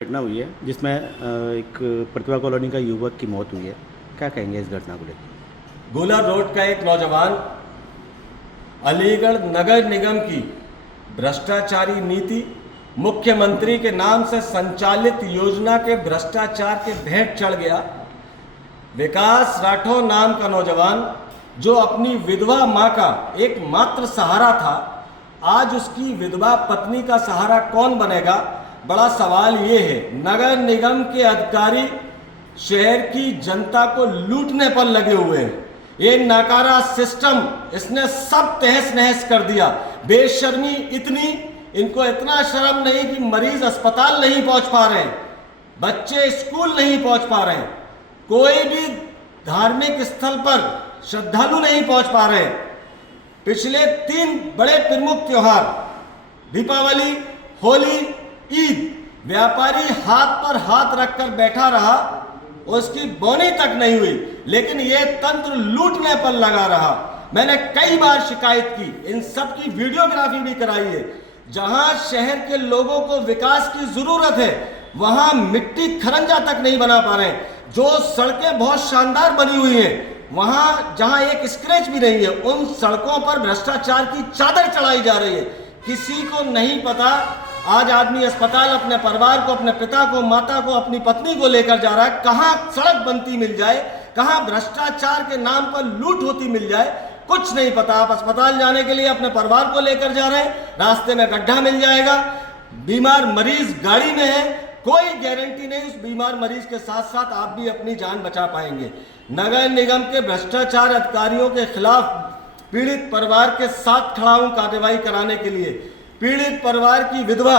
घटना हुई है जिसमें एक प्रतिभा कॉलोनी का युवक की मौत हुई है। क्या कहेंगे इस घटना को लेकर? गोला रोड का एक नौजवान अलीगढ़ नगर निगम की भ्रष्टाचारी नीति, मुख्यमंत्री के नाम से संचालित योजना के भ्रष्टाचार के भेंट चढ़ गया। विकास राठौर नाम का नौजवान जो अपनी विधवा मां का एकमात्र सहारा था, आज उसकी विधवा पत्नी का सहारा कौन बनेगा? बड़ा सवाल ये है। नगर निगम के अधिकारी शहर की जनता को लूटने पर लगे हुए हैं। ये नाकारा सिस्टम इसने सब तहस नहस कर दिया। बेशर्मी इतनी, इनको इतना शर्म नहीं कि मरीज अस्पताल नहीं पहुंच पा रहे हैं, बच्चे स्कूल नहीं पहुंच पा रहे हैं, कोई भी धार्मिक स्थल पर श्रद्धालु नहीं पहुंच पा रहे हैं। पिछले 3 बड़े प्रमुख त्योहार दीपावली, होली, ईद, व्यापारी हाथ पर हाथ रखकर बैठा रहा, उसकी बोनी तक नहीं हुई, लेकिन यह तंत्र लूटने पर लगा रहा। मैंने कई बार शिकायत की, इन सब की वीडियोग्राफी भी कराई है। जहां शहर के लोगों को विकास की जरूरत है, वहां मिट्टी खरंजा तक नहीं बना पा रहे हैं। जो सड़कें बहुत शानदार बनी हुई हैं, वहां जहां एक स्क्रैच भी नहीं है, उन सड़कों पर भ्रष्टाचार की चादर चढ़ाई जा रही है। किसी को नहीं पता। आज आदमी अस्पताल अपने परिवार को, अपने पिता को, माता को, अपनी पत्नी को लेकर जा रहा है। कहां सड़क बनती मिल जाए, कहां भ्रष्टाचार के नाम पर लूट होती मिल जाए, कुछ नहीं पता। आप अस्पताल जाने के लिए अपने परिवार को लेकर जा रहे हैं, रास्ते में गड्ढा मिल जाएगा, बीमार मरीज गाड़ी में है, कोई गारंटी नहीं उस बीमार मरीज के साथ साथ आप भी अपनी जान बचा पाएंगे। नगर निगम के भ्रष्टाचार अधिकारियों के खिलाफ पीड़ित परिवार के साथ खड़ा हूं कार्रवाई कराने के लिए। पीड़ित परिवार की विधवा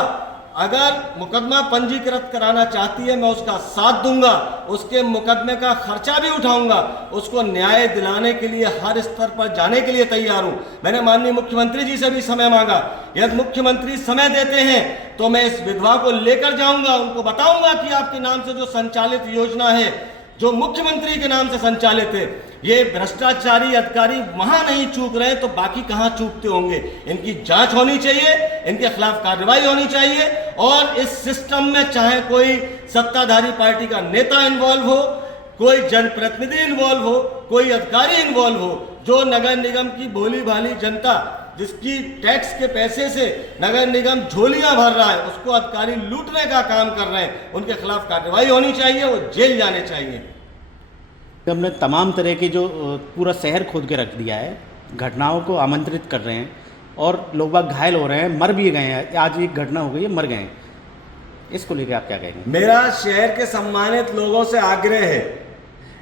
अगर मुकदमा पंजीकृत कराना चाहती है, मैं उसका साथ दूंगा, उसके मुकदमे का खर्चा भी उठाऊंगा, उसको न्याय दिलाने के लिए हर स्तर पर जाने के लिए तैयार हूं। मैंने माननीय मुख्यमंत्री जी से भी समय मांगा। यदि मुख्यमंत्री समय देते हैं तो मैं इस विधवा को लेकर जाऊंगा, उनको बताऊंगा कि आपके नाम से जो संचालित योजना है, जो मुख्यमंत्री के नाम से संचालित है, ये भ्रष्टाचारी अधिकारी वहां नहीं चूक रहे तो बाकी कहां चूकते होंगे। इनकी जांच होनी चाहिए, इनके खिलाफ कार्रवाई होनी चाहिए, और इस सिस्टम में चाहे कोई सत्ताधारी पार्टी का नेता इन्वॉल्व हो, कोई जनप्रतिनिधि इन्वॉल्व हो, कोई अधिकारी इन्वॉल्व हो, जो नगर निगम की भोली भाली जनता जिसकी टैक्स के पैसे से नगर निगम झोलियां भर रहा है, उसको अधिकारी लूटने का काम कर रहे हैं, उनके खिलाफ कार्रवाई होनी चाहिए, वो जेल जाने चाहिए। हमने तमाम तरह के जो पूरा शहर खोद के रख दिया है, घटनाओं को आमंत्रित कर रहे हैं और लोग बाग घायल हो रहे हैं, मर भी गए हैं। आज एक घटना हो गई है, मर गए हैं। इसको लेकर आप क्या कहेंगे? मेरा शहर के सम्मानित लोगों से आग्रह है,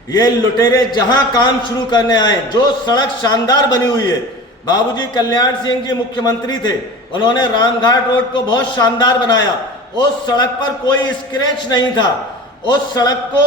ये लुटेरे जहां काम शुरू करने आए, जो सड़क शानदार बनी हुई है, बाबूजी कल्याण सिंह जी मुख्यमंत्री थे, उन्होंने रामघाट रोड को बहुत शानदार बनाया। उस सड़क पर कोई स्क्रैच नहीं था, उस सड़क को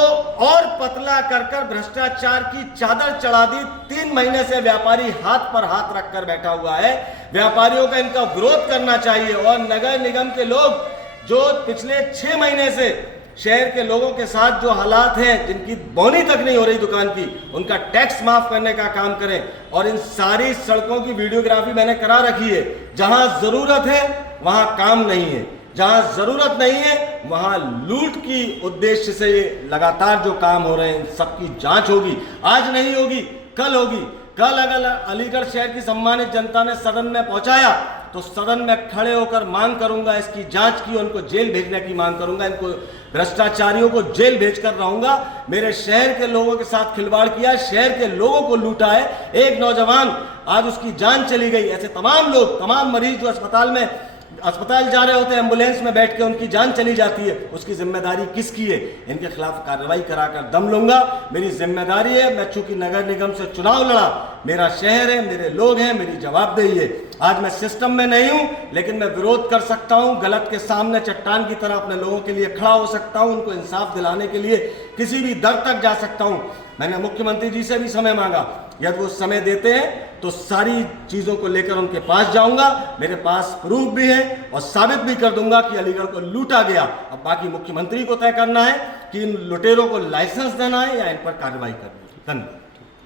और पतला कर कर भ्रष्टाचार की चादर चढ़ा दी। 3 महीने से व्यापारी हाथ पर हाथ रखकर बैठा हुआ है। व्यापारियों का इनका विरोध करना चाहिए, और नगर निगम के लोग जो पिछले 6 महीने से शहर के लोगों के साथ जो हालात हैं, जिनकी बोनी तक नहीं हो रही दुकान की, उनका टैक्स माफ करने का काम करें। और इन सारी सड़कों की वीडियोग्राफी मैंने करा रखी है। जहां जरूरत है वहां काम नहीं है, जहां जरूरत नहीं है वहां लूट की उद्देश्य से लगातार जो काम हो रहे हैं, सबकी जांच होगी। आज नहीं होगी, कल होगी। कल अगर अलीगढ़ शहर की सम्मानित जनता ने सदन में पहुंचाया तो सदन में खड़े होकर मांग करूंगा इसकी जांच की, उनको जेल भेजने की मांग करूंगा, इनको भ्रष्टाचारियों को जेल भेजकर रहूंगा। मेरे शहर के लोगों के साथ खिलवाड़ किया, शहर के लोगों को लूटा है। एक नौजवान, आज उसकी जान चली गई। ऐसे तमाम लोग, तमाम मरीज जो अस्पताल जा रहे होते हैं, एम्बुलेंस में बैठ के उनकी जान चली जाती है, उसकी जिम्मेदारी किसकी है? इनके खिलाफ कार्रवाई कराकर दम लूंगा। मेरी जिम्मेदारी है। मैं चूंकि नगर निगम से चुनाव लड़ा, मेरा शहर है, मेरे लोग हैं, मेरी जवाबदेही है। आज मैं सिस्टम में नहीं हूं, लेकिन मैं विरोध कर सकता हूं, गलत के सामने चट्टान की तरह अपने लोगों के लिए खड़ा हो सकता हूं, उनको इंसाफ दिलाने के लिए किसी भी दर तक जा सकता हूं। मैंने मुख्यमंत्री जी से भी समय मांगा, यदि वो समय देते हैं तो सारी चीजों को लेकर उनके पास जाऊंगा। मेरे पास प्रूफ भी है और साबित भी कर दूंगा कि अलीगढ़ को लूटा गया। अब बाकी मुख्यमंत्री को तय करना है कि इन लुटेरों को लाइसेंस देना है या इन पर कार्रवाई करनी है। धन्यवाद।